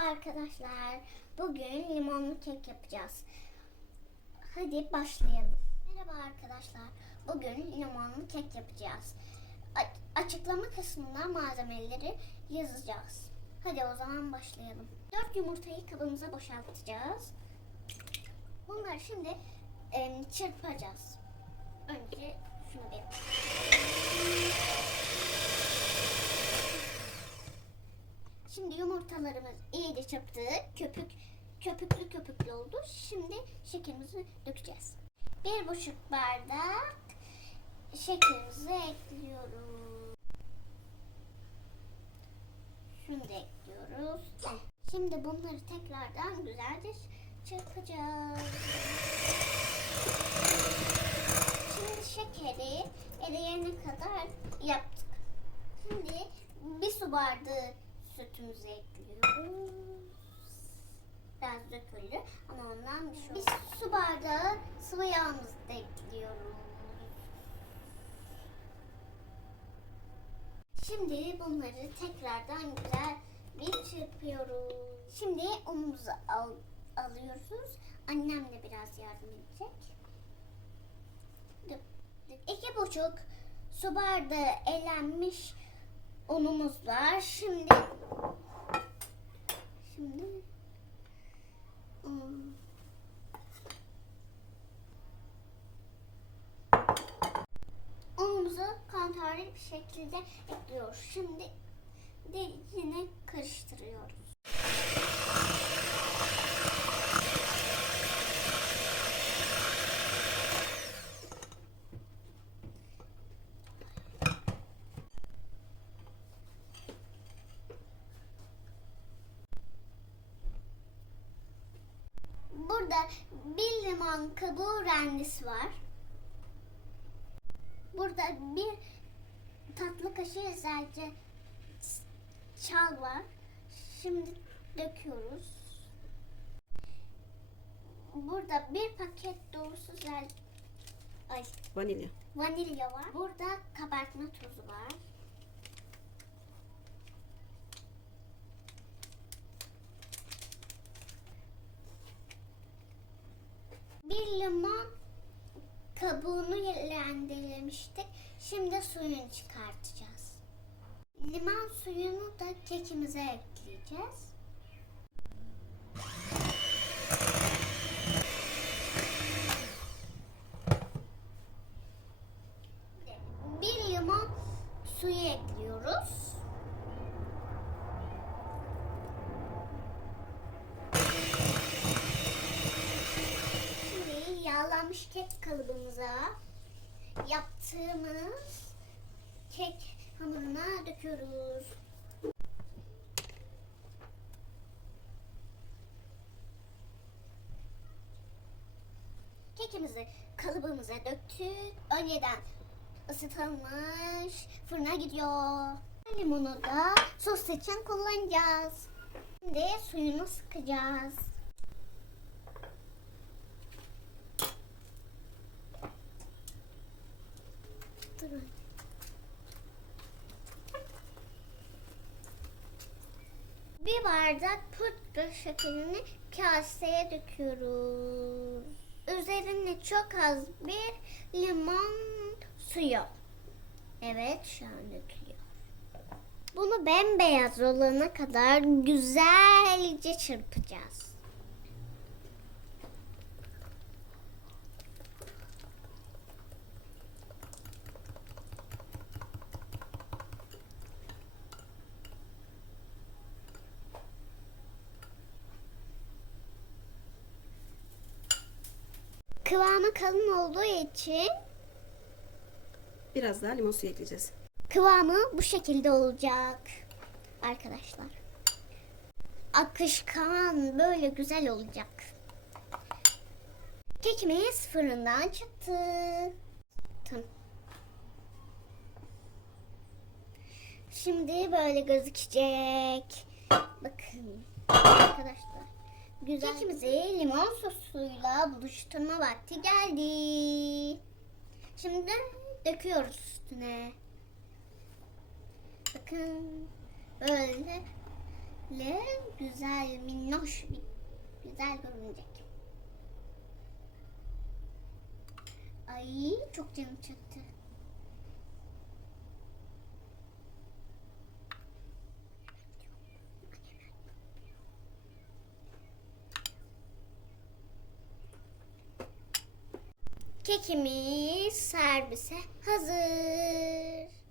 arkadaşlar. Bugün limonlu kek yapacağız. Hadi başlayalım. Merhaba arkadaşlar. Bugün limonlu kek yapacağız. A- açıklama kısmına malzemeleri yazacağız. Hadi o zaman başlayalım. 4 yumurtayı kabımıza boşaltacağız. Bunları şimdi em, çırpacağız. Önce şunu bir Şimdi yumurtalarımız iyice çırptık. Köpük köpüklü köpüklü oldu. Şimdi şekerimizi dökeceğiz. Bir buçuk bardak şekerimizi ekliyoruz. Şunu da ekliyoruz. Şimdi bunları tekrardan güzelce çırpacağız. Şimdi şekeri eriyene kadar yaptık. Şimdi bir su bardağı sütümüzü ekliyoruz. Biraz döküldü ama ondan bir şey. Bir su bardağı sıvı yağımızı da ekliyoruz. Şimdi bunları tekrardan güzel bir çırpıyoruz. Şimdi unumuzu al, alıyoruz. Annem de biraz yardım edecek. İki buçuk su bardağı elenmiş unumuz var. Şimdi şimdi hmm, unumuzu kontrollü bir şekilde ekliyoruz. Şimdi de yine karıştırıyoruz. Burada bir limon kabuğu rendesi var. Burada bir tatlı kaşığı sadece çal var. Şimdi döküyoruz. Burada bir paket dolusu zel ay, Vanilya. vanilya var. Burada kabartma tozu var. Bir limon kabuğunu rendelemiştik. Şimdi suyunu çıkartacağız. Limon suyunu da kekimize ekleyeceğiz. Bir limon suyu ekliyoruz. Şimdi yağlanmış kek kalıbımıza yaptığımız kek hamuruna döküyoruz. Kekimizi kalıbımıza döktük. Önceden ısıtılmış fırına gidiyor. Limonu da sos için kullanacağız. Şimdi suyunu sıkacağız. Durun. Bir bardak pudra şekerini kaseye döküyoruz. Üzerine çok az bir limon suyu. Evet şu an dökülüyor. Bunu bembeyaz olana kadar güzelce çırpacağız. Kıvamı kalın olduğu için Biraz daha limon suyu ekleyeceğiz. kıvamı bu şekilde olacak. Arkadaşlar. Akışkan böyle güzel olacak. Kekimiz fırından çıktı. Tamam. Şimdi böyle gözükecek. Bakın arkadaşlar. Güzel. Kekimizi limon sosuyla buluşturma vakti geldi. Şimdi döküyoruz üstüne. Bakın böyle Böyle güzel, minnoş bir güzel görünecek. Ay çok canım çekti. Kekimiz servise hazır.